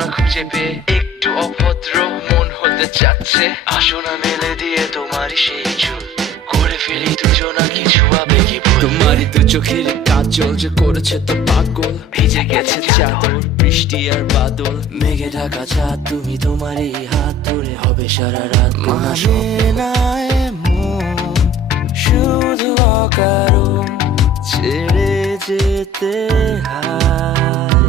না খুঁজে পেয়ে একটু অভদ্র মন হতে চাচ্ছে। আসো না মেলে দিয়ে তোমারই সেই চুল, করে ফেলি দুজনা কিছু আবেগী ভুল। তোমারই দু চোখের কাজল যে করেছে তো পাগল, ভিজে গেছে চাদর বৃষ্টি আর বাদল, মেঘে ঢাকা চাঁদ তুমি তোমারই হাত ধরে হবে সারা রাত। মানে না এমন শুধু অকারণ ছেড়ে যেতে হয়।